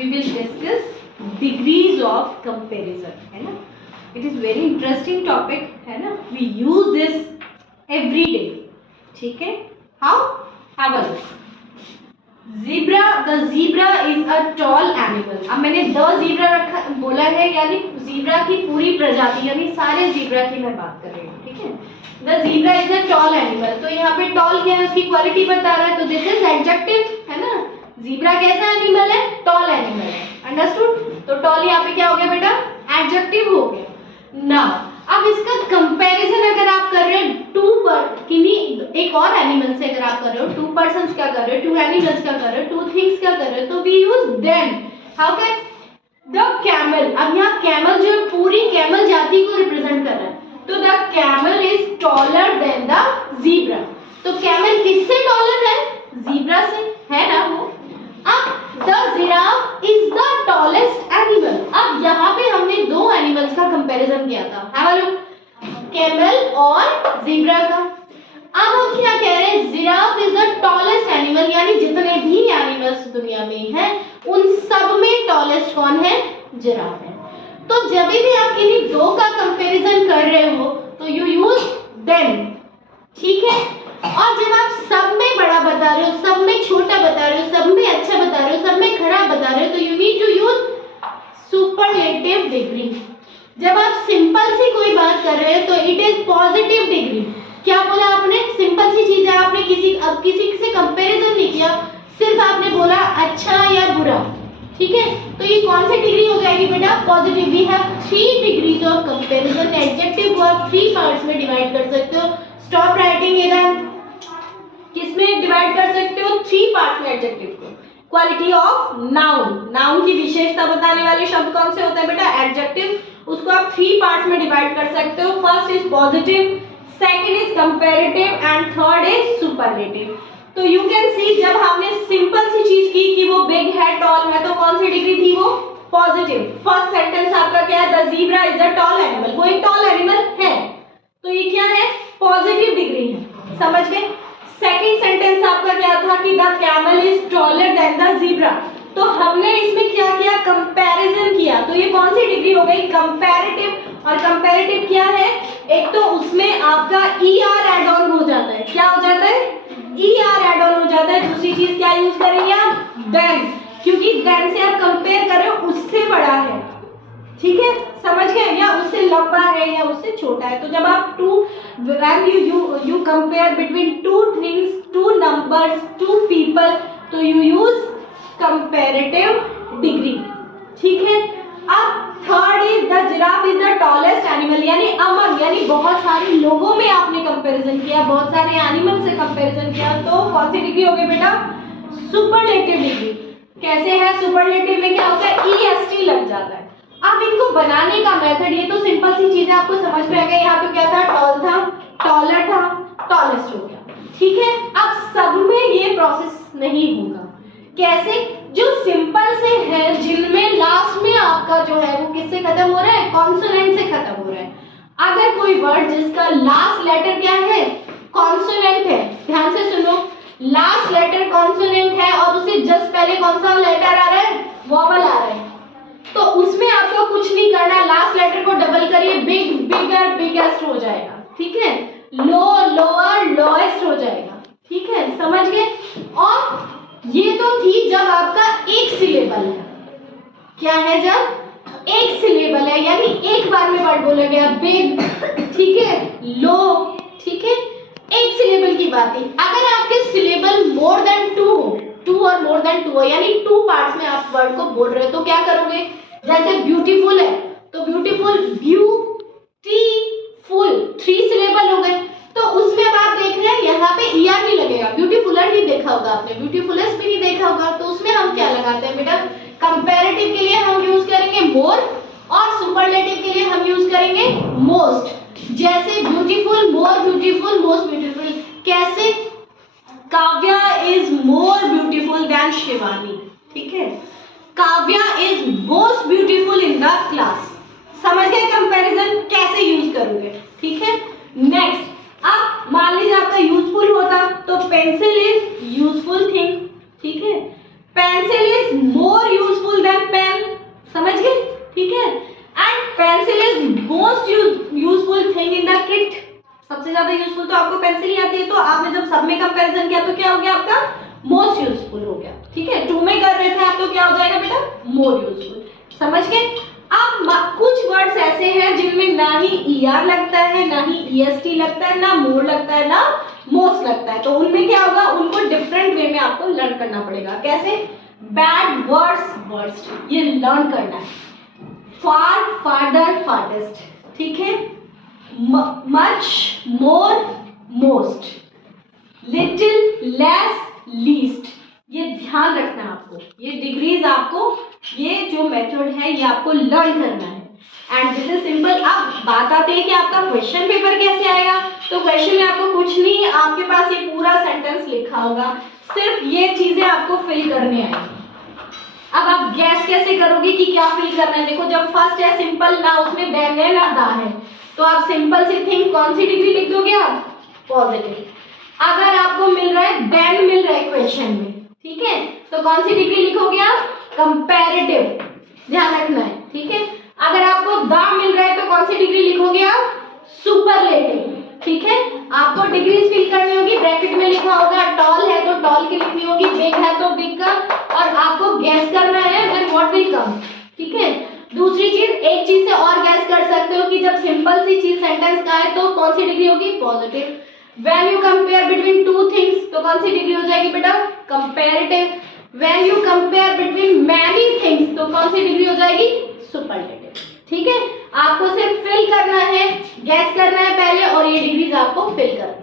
we will discuss degrees of comparison, है ना. It is very interesting topic, है ना. We use this every day. ठीक है. How? Have a look. Zebra, the zebra is a tall animal. अब मैंने the zebra रखा बोला है, यानी zebra की पूरी प्रजाति, यानी सारे zebra की मैं बात कर रही हूँ. ठीक है. The zebra is a tall animal. तो यहाँ पे tall क्या है, उसकी क्वालिटी बता रहा है, तो this is adjective, है ना. zebra कैसा एनिमल है? tall एनिमल है. अंडरस्टूड. तो tall यहाँ पे क्या हो गया बेटा? एडजेक्टिव हो गया. नाउ अब इसका कंपैरिजन अगर आप कर रहे हैं एक और एनिमल से, अगर आप कर रहे हो टू पर्सन्स का कर रहे हो, टू एनिमल्स का कर रहे हो, टू थिंग्स का कर रहे हो, तो we use then. How can? The camel. अब यहाँ कैमल जो पूरी कैमल जाति को रिप्रेजेंट कर रहा है, तो the camel is taller than the zebra. तो कैमल किससे टॉलर है? ज़ीब्रा से, है ना वो. अब the giraffe is the tallest animal. अब यहाँ पे हमने दो एनिमल्स का कंपैरिजन किया था, हैव अ लुक, कैमल और ज़ीब्रा का. अब हम क्या कह रहे हैं? Giraffe is the tallest animal, यानी जितने भी एनिमल्स दुनिया में हैं उन सब में टॉलेस्ट कौन है? जिराफ है. तो जब भी आप किन्हीं दो का कंपैरिजन कर रहे हो तो यू यूज देन. ठीक है. और जब आप सब में बड़ा बता रहे हो, सब में छोटा बता रहे हो, सब में अच्छा बता रहे हो, सब में खराब बता रहे हो, तो you need to use superlative degree. जब आप सिंपल सी कोई बात कर रहे हो तो इट इज पॉजिटिव डिग्री. क्या बोला आपने? सिंपल सी चीज है, आपने किसी से कंपैरिजन नहीं किया, सिर्फ आपने बोला अच्छा या बुरा. ठीक है. तो ये कौन सी डिग्री हो जाएगी बेटा? Positive. We have 3 degrees of comparison. Adjective को आप 3 पार्ट्स में डिवाइड कर सकते हो. स्टॉप राइटिंग इधर. किसमें डिवाइड कर सकते हो? 3 पार्ट में एडजेक्टिव को. Quality of noun. नाउन की विशेषता बताने वाले शब्द कौन से होते हैं बेटा? एडजेक्टिव. उसको आप 3 पार्ट्स में डिवाइड कर सकते हो. First is positive, second is comparative and third is superlative. तो यू कैन सी, जब हमने सिंपल सी चीज की कि वो बिग है, टॉल है, तो कौन सी डिग्री थी वो? पॉजिटिव. फर्स्ट सेंटेंस आपका क्या है? The zebra is a tall animal. वो एक टॉल एनिमल है, तो ये क्या है? पॉजिटिव डिग्री है. समझ गए? सेकंड सेंटेंस आपका क्या था कि the camel is taller than the zebra. तो हमने इसमें क्या किया? कंपैरिजन किया. तो ये कौन सी डिग्री हो गई? कंपैरेटिव. और कंपैरेटिव क्या है? एक तो उसमें आपका ER ऐड ऑन हो जाता है. क्या हो जाता है? ER ऐड ऑन हो जाता है. दूसरी चीज क्या यूज करेंगे आप? देन. क्योंकि देन से आप कंपेयर कर रहे हो, उससे बड़ा है. ठीक है. समझ गए? या उससे लंबा है या उससे छोटा है. तो जब आप when you compare between two things, two numbers, two people, तो you use comparative degree. ठीक है. अब third is the giraffe is the tallest animal, यानी अमंग, यानी बहुत सारे लोगों में आपने कंपैरिजन किया, बहुत सारे एनिमल से कंपैरिजन किया, तो कौन सी डिग्री हो गई बेटा? Superlative degree. कैसे है? सुपरलेटिव में क्या होता है? EST लग जाता है. अब इनको बनाने का मेथड, ये तो सिंपल सी चीजें आपको समझ में आ गई. यहाँ पे क्या था? टॉल था, टॉलर था, टॉलेस्ट हो गया. ठीक है. अब सब में ये प्रोसेस नहीं होगा. कैसे? जो सिंपल से है, जिनमें लास्ट में आपका जो है वो किससे खत्म हो रहा है? कॉन्सोनेंट से खत्म हो रहा है. अगर कोई वर्ड जिसका लास्ट लेटर क्या है? कॉन्सोनेंट है. ध्यान से सुनो. लास्ट लेटर कॉन्सोनेंट है और उससे जस्ट पहले कौन सा लेटर आ रहा है? वॉवल आ रहा है. तो उसमें आपको कुछ नहीं करना. लास्ट लेटर को डबल करिए, बिग, बिगर, बिगेस्ट हो जाएगा. ठीक है. लो, लोअर, लोएस्ट हो जाएगा. ठीक है. समझ गए? और ये तो थी जब आपका एक सिलेबल है. क्या है? जब एक सिलेबल है, यानी एक बार में वर्ड बोला गया. बिग, ठीक है, लो, ठीक है, एक सिलेबल की बात है. अगर आपके सिलेबल मोर देन 2 हो, 2 और मोर देन 2 हो, यानी 2 पार्ट्स में आप वर्ड को बोल रहे हो, तो क्या करोगे? जैसे ब्यूटीफुल है तो ब्यूटीफुल, ब्यूटीफुल 3 सिलेबल हो गए. तो उसमें अब आप देख रहे हैं यहाँ पे ER नहीं लगेगा. ब्यूटीफुलर नहीं देखा होगा आपने, ब्यूटीफुलेस्ट भी नहीं देखा होगा. तो उसमें हम क्या लगाते हैं बेटा? कंपैरेटिव के लिए हम यूज करेंगे मोर और सुपरलेटिव के लिए हम यूज करेंगे मोस्ट. जैसे beautiful, more beautiful, most beautiful. कैसे? Kavya is more beautiful than Shivani. ठीक है. Kavya is most beautiful in the class. समझ गए कंपैरिजन कैसे यूज करोगे? ठीक है. नेक्स्ट, अब मान लीजिए आपका यूजफुल होता तो पेंसिल इज यूजफुल थिंग. ठीक है. Pencil is more useful than pen, समझ गए, ठीक है। And pencil is most useful thing in the kit, सबसे ज्यादा यूजफुल तो आपको पेंसिल ही आती है, तो आपने जब सब में कंपैरिजन किया तो क्या हो गया आपका, मोस्ट यूजफुल हो गया, ठीक है। 2 में कर रहे थे आप तो क्या हो जाएगा बेटा, मोर यूजफुल, समझ गए। अब कुछ वर्ड्स ऐसे हैं जिनमें ना ही ER लगता है, ना ही EST लगता है, ना मोर लगता है, ना मोस्ट लगता है, तो उनमें क्या होगा, उनको डिफरेंट वे में आपको लर्न करना पड़ेगा। कैसे, बैड वर्ड्स, वर्स्ट ये लर्न करना है, फार, फार्दर, फार्देस्ट, ठीक है, मच, मोर, मोस्ट, लिटिल, लेस, लीस्ट, ये ध्यान रखना है आपको, ये डिग्रीज आपको, ये जो मेथड है ये आपको लर्न करना है। And this is simple. अब बात आती है कि आपका क्वेश्चन पेपर कैसे आएगा, तो क्वेश्चन में आपको कुछ नहीं, आपके पास ये पूरा सेंटेंस लिखा होगा, सिर्फ ये चीजें आपको फिल करने आएंगी। अब आप गैस कैसे करोगे कि क्या फिल करना है, देखो जब फर्स्ट है सिंपल, ना उसमें देन है ना दा है, तो आप सिंपल सी थिंग कौन सी डिग्री लिख दोगे आप, पॉजिटिव। अगर आपको मिल रहा है देन मिल रहा है क्वेश्चन में, ठीक है, तो कौन सी डिग्री लिखोगे आप, कंपैरेटिव, ध्यान रखना है, ठीक है। अगर आपको दा मिल रहा है तो कौन सी डिग्री लिखोगे आप, सुपरलेटिव, ठीक है। आपको डिग्रीज फिल करनी होगी, ब्रैकेट में लिखा होगा, टॉल है तो टॉल की लिखनी होगी, बिग है तो बिग का, और आपको गैस करना है देन व्हाट विल कम, ठीक है। दूसरी चीज, एक चीज से और गैस कर सकते हो कि जब सिंपल सी चीज सेंटेंस का है तो कौन सी डिग्री होगी, positive. When you compare between two things तो कौन सी डिग्री हो जाएगी बेटा, comparative. When you compare between many things तो कौन सी डिग्री हो जाएगी, सुपरलेटिव, ठीक है। आपको सिर्फ फिल करना है, गैस करना है पहले, और ये डिग्रीज आपको फिल करना है।